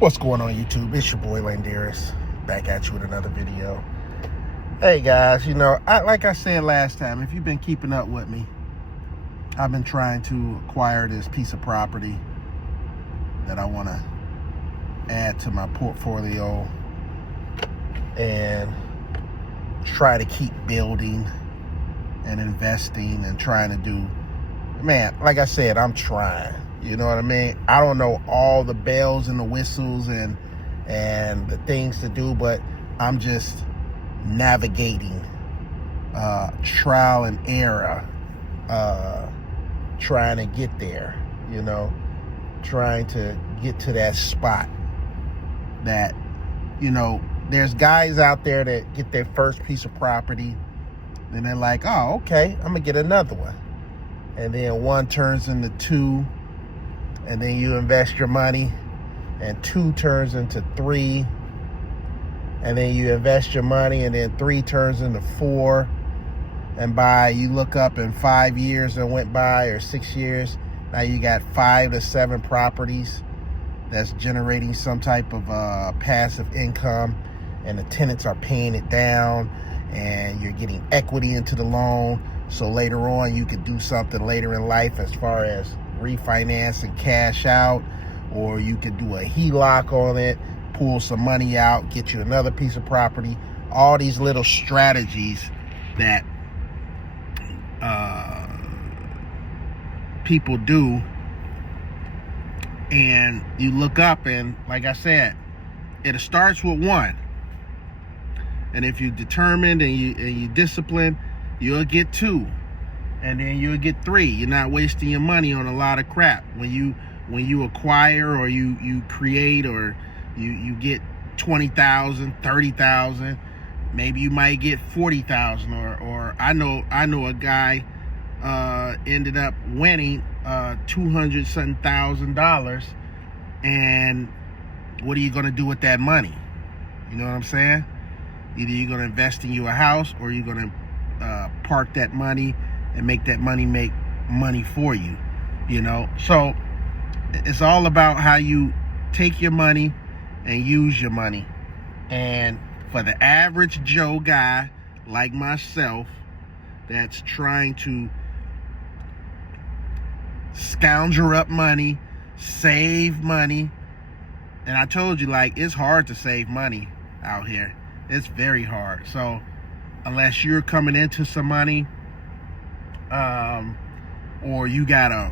What's going on, YouTube? It's your boy Landeris, back at you with another video. Hey guys, like I said last time, if you've been keeping up with me, I've been trying to acquire this piece of property that I want to add to my portfolio and try to keep building and investing and trying to do, man, like I said, I'm trying. You know what I mean? I don't know all the bells and the whistles and the things to do, but I'm just navigating, trial and error, trying to get there, trying to get to that spot that, there's guys out there that get their first piece of property and they're like, oh, okay, I'm gonna get another one. And then one turns into two, and then you invest your money, and two turns into three, and then you invest your money, and then three turns into four, and you look up in 5 years that went by, or 6 years, now you got 5 to 7 properties that's generating some type of passive income, and the tenants are paying it down, and you're getting equity into the loan, so later on you could do something later in life as far as refinance and cash out, or you could do a HELOC on it, pull some money out, get you another piece of property. All these little strategies that people do, and you look up, and like I said, it starts with one, and if you're determined and you discipline, you'll get two, and then you'll get three. You're not wasting your money on a lot of crap. When you acquire, or you create, or you get 20,000, 30,000, maybe you might get 40,000, or I know a guy ended up winning $200-something thousand, and what are you gonna do with that money? You know what I'm saying? Either you're gonna invest in you a house, or you're gonna park that money and make that money make money for you. So it's all about how you take your money and use your money. And for the average Joe guy like myself that's trying to scoundrel up money, save money, and I told you, like, it's hard to save money out here. It's very hard. So unless you're coming into some money, or you got a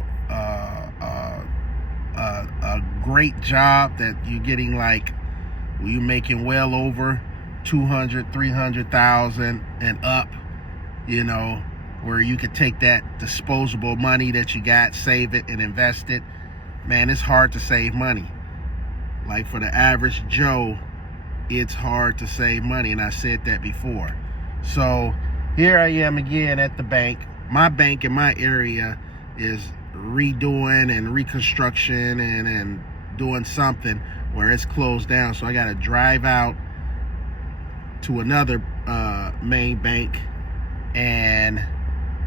great job that you're getting, like, you're making well over 200, 300,000 and up, where you could take that disposable money that you got, save it and invest it. Man, it's hard to save money. Like, for the average Joe, it's hard to save money, and I said that before. So here I am again at the bank. My bank in my area is redoing and reconstruction and doing something where it's closed down. So I got to drive out to another main bank and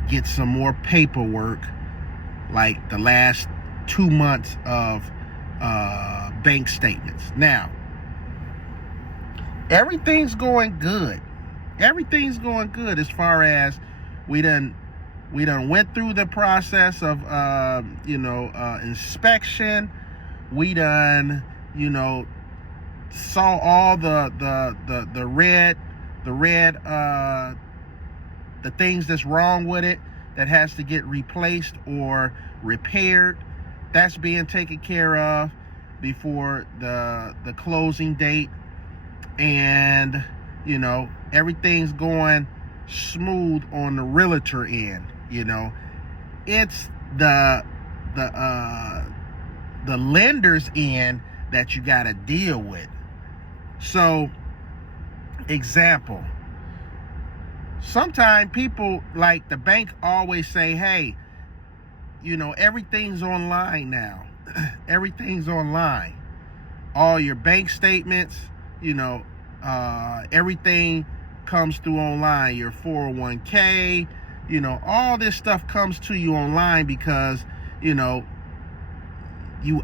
get some more paperwork, like the last 2 months of bank statements. Now, everything's going good. Everything's going good as far as we done went through the process of inspection. We done saw all the things that's wrong with it that has to get replaced or repaired. That's being taken care of before the closing date, and everything's going smooth on the realtor end. It's the lender's end that you got to deal with. So, example, sometimes people, like the bank, always say, hey, everything's online now. Everything's online. All your bank statements, everything comes through online. Your 401k, all this stuff comes to you online because, you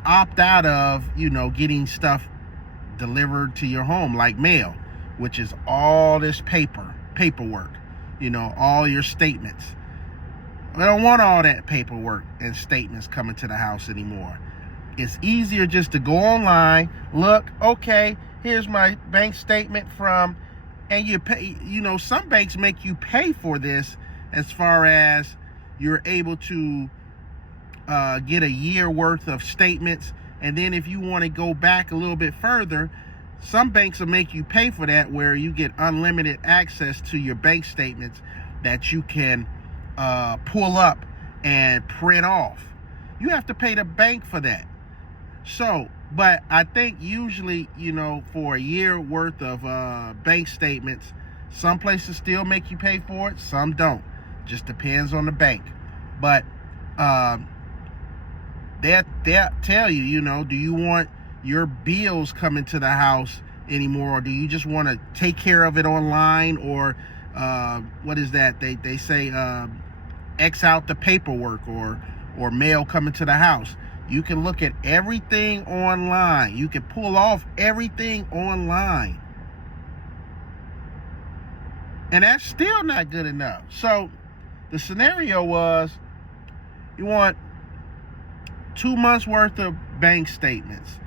opt out of, getting stuff delivered to your home like mail, which is all this paperwork, all your statements. We don't want all that paperwork and statements coming to the house anymore. It's easier just to go online, look, okay, here's my bank statement from, and you pay, some banks make you pay for this as far as you're able to get a year worth of statements. And then if you want to go back a little bit further, some banks will make you pay for that, where you get unlimited access to your bank statements that you can pull up and print off. You have to pay the bank for that. So, but I think usually, for a year worth of bank statements, some places still make you pay for it, some don't. Just depends on the bank. But they'll tell you, do you want your bills coming to the house anymore, or do you just want to take care of it online, or what is that? They say X out the paperwork, or mail coming to the house. You can look at everything online. You can pull off everything online. And that's still not good enough. So the scenario was, you want 2 months worth of bank statements,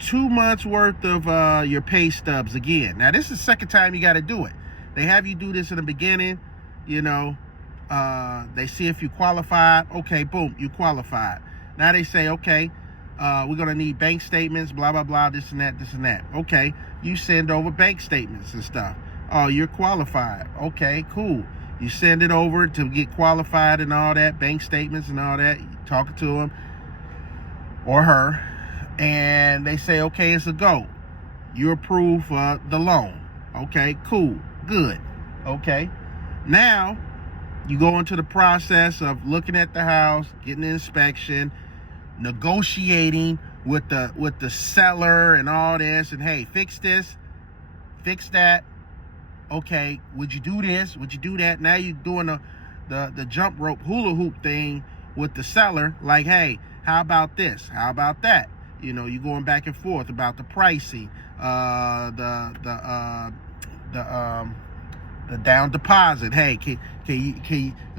2 months worth of your pay stubs again. Now, this is the second time you got to do it. They have you do this in the beginning, they see if you qualified. Okay, boom, you qualified. Now they say, okay, we're going to need bank statements, blah, blah, blah, this and that, this and that. Okay, you send over bank statements and stuff. Oh, you're qualified. Okay, cool. You send it over to get qualified and all that, bank statements and all that. You talking to him or her, and they say, okay, it's a go. You approve the loan. Okay, cool, good. Okay, now you go into the process of looking at the house, getting the inspection, negotiating with the seller and all this, and hey, fix this, fix that. Okay, would you do this? Would you do that? Now you're doing the jump rope hula hoop thing with the seller, like, hey, how about this? How about that? You're going back and forth about the pricing, the down deposit. Hey,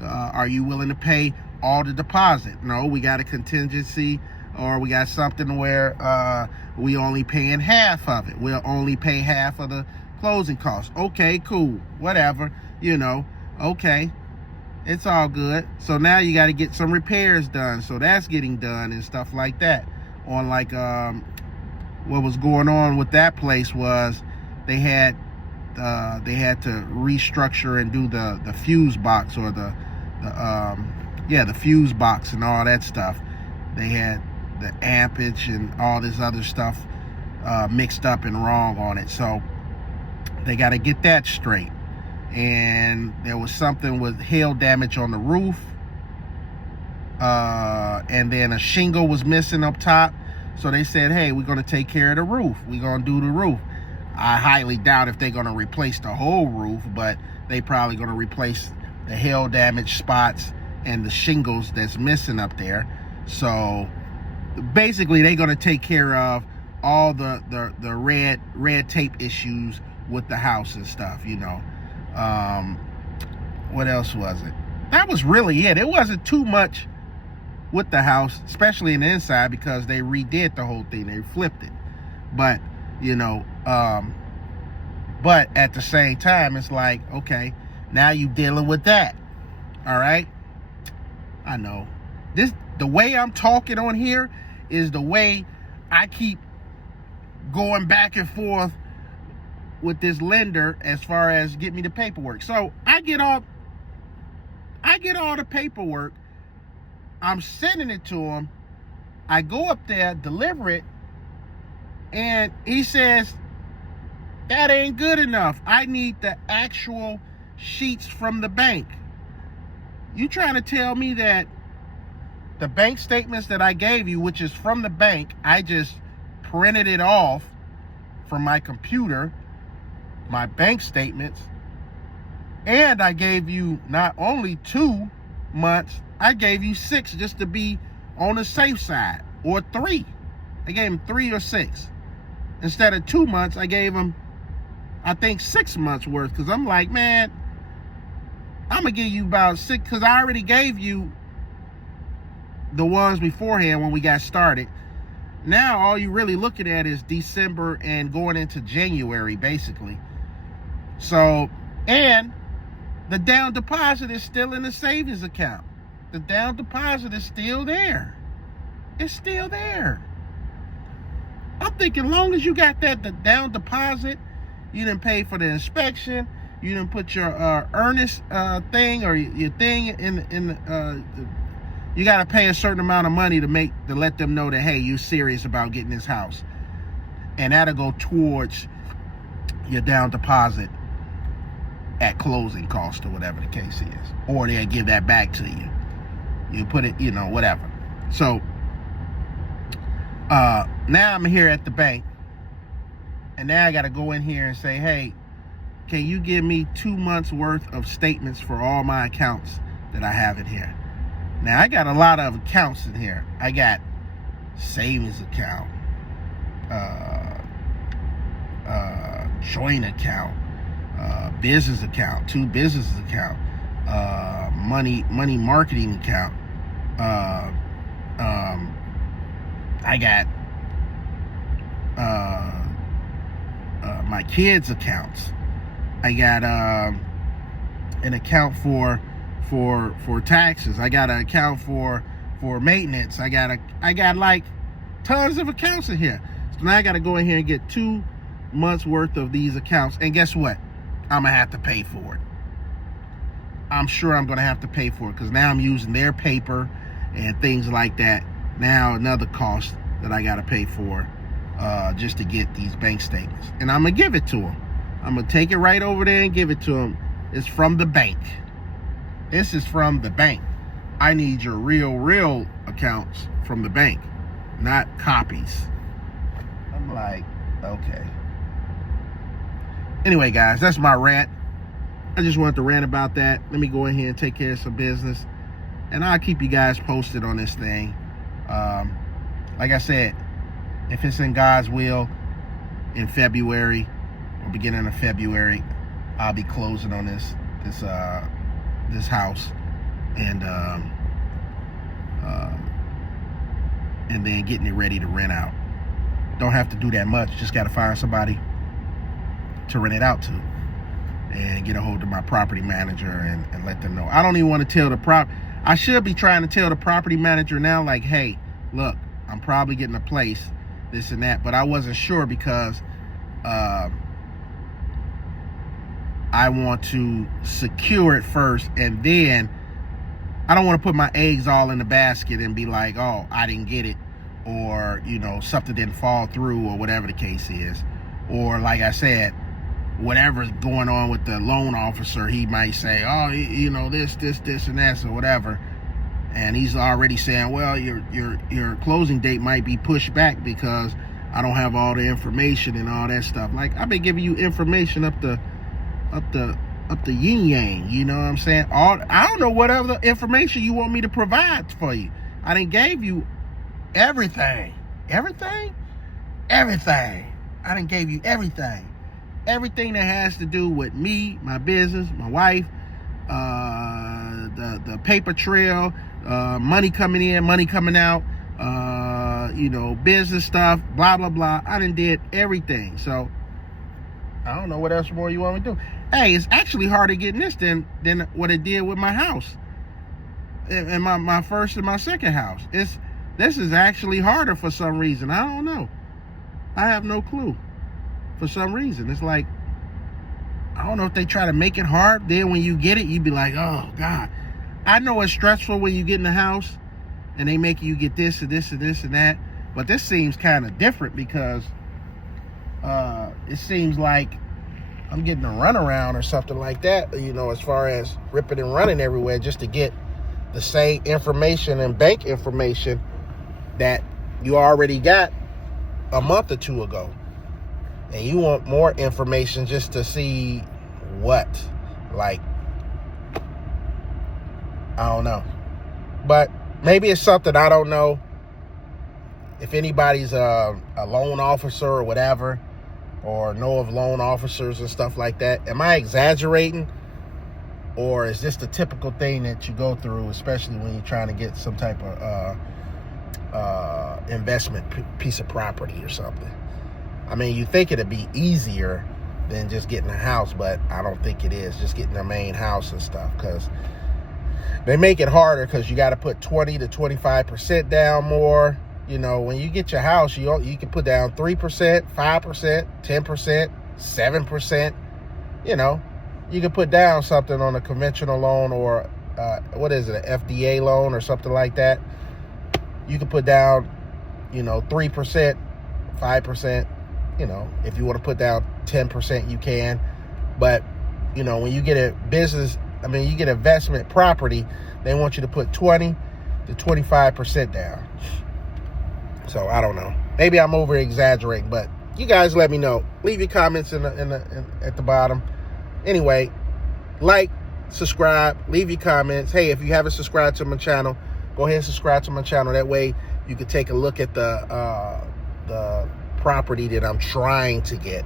are you willing to pay all the deposit? No, we got a contingency, or we got something where we only paying half of it. We'll only pay half of the closing costs. Okay, cool, whatever. Okay, it's all good. So now you got to get some repairs done. So that's getting done and stuff like that. On like what was going on with that place was they had to restructure and do the fuse box, or the fuse box and all that stuff. They had the ampage and all this other stuff mixed up and wrong on it. So they got to get that straight. And there was something with hail damage on the roof. And then a shingle was missing up top. So they said, hey, we're going to take care of the roof. We're going to do the roof. I highly doubt if they're going to replace the whole roof, but they probably going to replace the hail damage spots and the shingles that's missing up there. So basically they're going to take care of all the red tape issues with the house and stuff. What else was it? That was really it. It wasn't too much with the house, especially in the inside, because they redid the whole thing. They flipped it. But but at the same time, it's like, okay, now you dealing with that. All right, I know the way I'm talking on here is the way I keep going back and forth with this lender as far as get me the paperwork. So I get all the paperwork, I'm sending it to him, I go up there, deliver it, and he says, that ain't good enough. I need the actual sheets from the bank. You trying to tell me that the bank statements that I gave you, which is from the bank, I just printed it off from my computer, my bank statements, and I gave you not only 2 months, I gave you 6 just to be on the safe side, or 3. I gave him 3 or 6. instead of 2 months, I gave him, I think, 6 months worth. Because I'm like, man, I'm going to give you about 6, because I already gave you the ones beforehand when we got started. Now, all you really looking at is December and going into January, basically. So, and the down deposit is still in the savings account. The down deposit is still there. It's still there. I'm thinking, long as you got that, the down deposit, you didn't pay for the inspection, you didn't put your earnest thing or your thing you got to pay a certain amount of money to let them know that, hey, you're serious about getting this house. And that'll go towards your down deposit at closing cost or whatever the case is. Or they'll give that back to you. You put it, whatever. So, now I'm here at the bank. And now I got to go in here and say, hey, can you give me 2 months worth of statements for all my accounts that I have in here? Now, I got a lot of accounts in here. I got savings account, joint account, business account, 2 business account, money marketing account. I got my kids' accounts. I got an account for taxes. I got an account for maintenance. I got like tons of accounts in here. So now I got to go in here and get 2 months worth of these accounts. And guess what? I'm gonna have to pay for it. I'm sure I'm gonna have to pay for it because now I'm using their paper and things like that. Now another cost that I got to pay for just to get these bank statements. And I'm gonna give it to them. I'm gonna take it right over there and give it to them. It's from the bank. This is from the bank. I need your real accounts from the bank, not copies. I'm like, okay. Anyway, guys, that's my rant. I just wanted to rant about that. Let me go in here and take care of some business. And I'll keep you guys posted on this thing. Like I said, if it's in God's will, in February or beginning of February, I'll be closing on this house and then getting it ready to rent out. Don't have to do that much. Just got to find somebody to rent it out to and get a hold of my property manager and let them know. I don't even want to tell I should be trying to tell the property manager now, like, hey, look, I'm probably getting a place, this and that, but I wasn't sure because I want to secure it first, and then I don't want to put my eggs all in the basket and be like, oh, I didn't get it, or, something didn't fall through, or whatever the case is. Or, like I said, whatever's going on with the loan officer, he might say, oh, this, and that, or whatever. And he's already saying, well, your closing date might be pushed back because I don't have all the information and all that stuff. Like, I've been giving you information up the yin yang, you know what I'm saying? I don't know what other information you want me to provide for you. I done gave you everything. Everything? Everything. I done gave you everything. Everything that has to do with me, my business, my wife, the paper trail, money coming in, money coming out, business stuff, blah, blah, blah. I done did everything. So I don't know what else more you want me to do. Hey, it's actually harder getting this than what it did with my house. And my first and my second house. This is actually harder for some reason. I don't know. I have no clue. For some reason. It's like, I don't know if they try to make it hard. Then when you get it, you be like, oh, God. I know it's stressful when you get in the house and they make you get this and this and this and that. But this seems kind of different because it seems like I'm getting a runaround or something like that, as far as ripping and running everywhere just to get the same information and bank information that you already got a month or two ago. And you want more information just to see what? Like, I don't know. But maybe it's something I don't know. if anybody's a loan officer or whatever, or know of loan officers and stuff like that, am I exaggerating? Or is this the typical thing that you go through, especially when you're trying to get some type of investment piece of property or something? I mean, you think it'd be easier than just getting a house, but I don't think it is, just getting a main house and stuff, because they make it harder, because you got to put 20 to 25% down more. You know, when you get your house, you can put down 3%, 5%, 10%, 7%. You know, you can put down something on a conventional loan, or what is it, an FDA loan or something like that. You can put down, 3%, 5%. If you want to put down 10%, you can. But, when you get you get investment property, they want you to put 20 to 25% down. So I don't know. Maybe I'm over exaggerating, but you guys let me know. Leave your comments at the bottom. Anyway, like, subscribe, leave your comments. Hey, if you haven't subscribed to my channel, go ahead and subscribe to my channel. That way you can take a look at the property that I'm trying to get.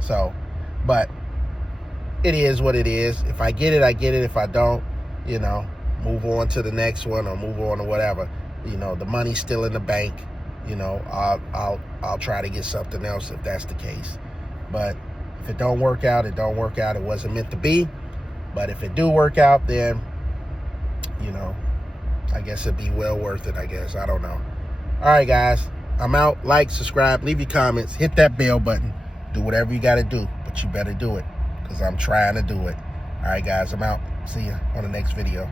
So, but it is what it is. If I get it, I get it. If I don't, move on to the next one, or move on to whatever. The money's still in the bank. I'll try to get something else if that's the case. But if it don't work out, it don't work out. It wasn't meant to be. But if it do work out, then I guess it'd be well worth it, I guess. I don't know. All right, guys, I'm out. Like, subscribe, leave your comments, hit that bell button, do whatever you got to do, but you better do it, because I'm trying to do it. All right, guys, I'm out. See you on the next video.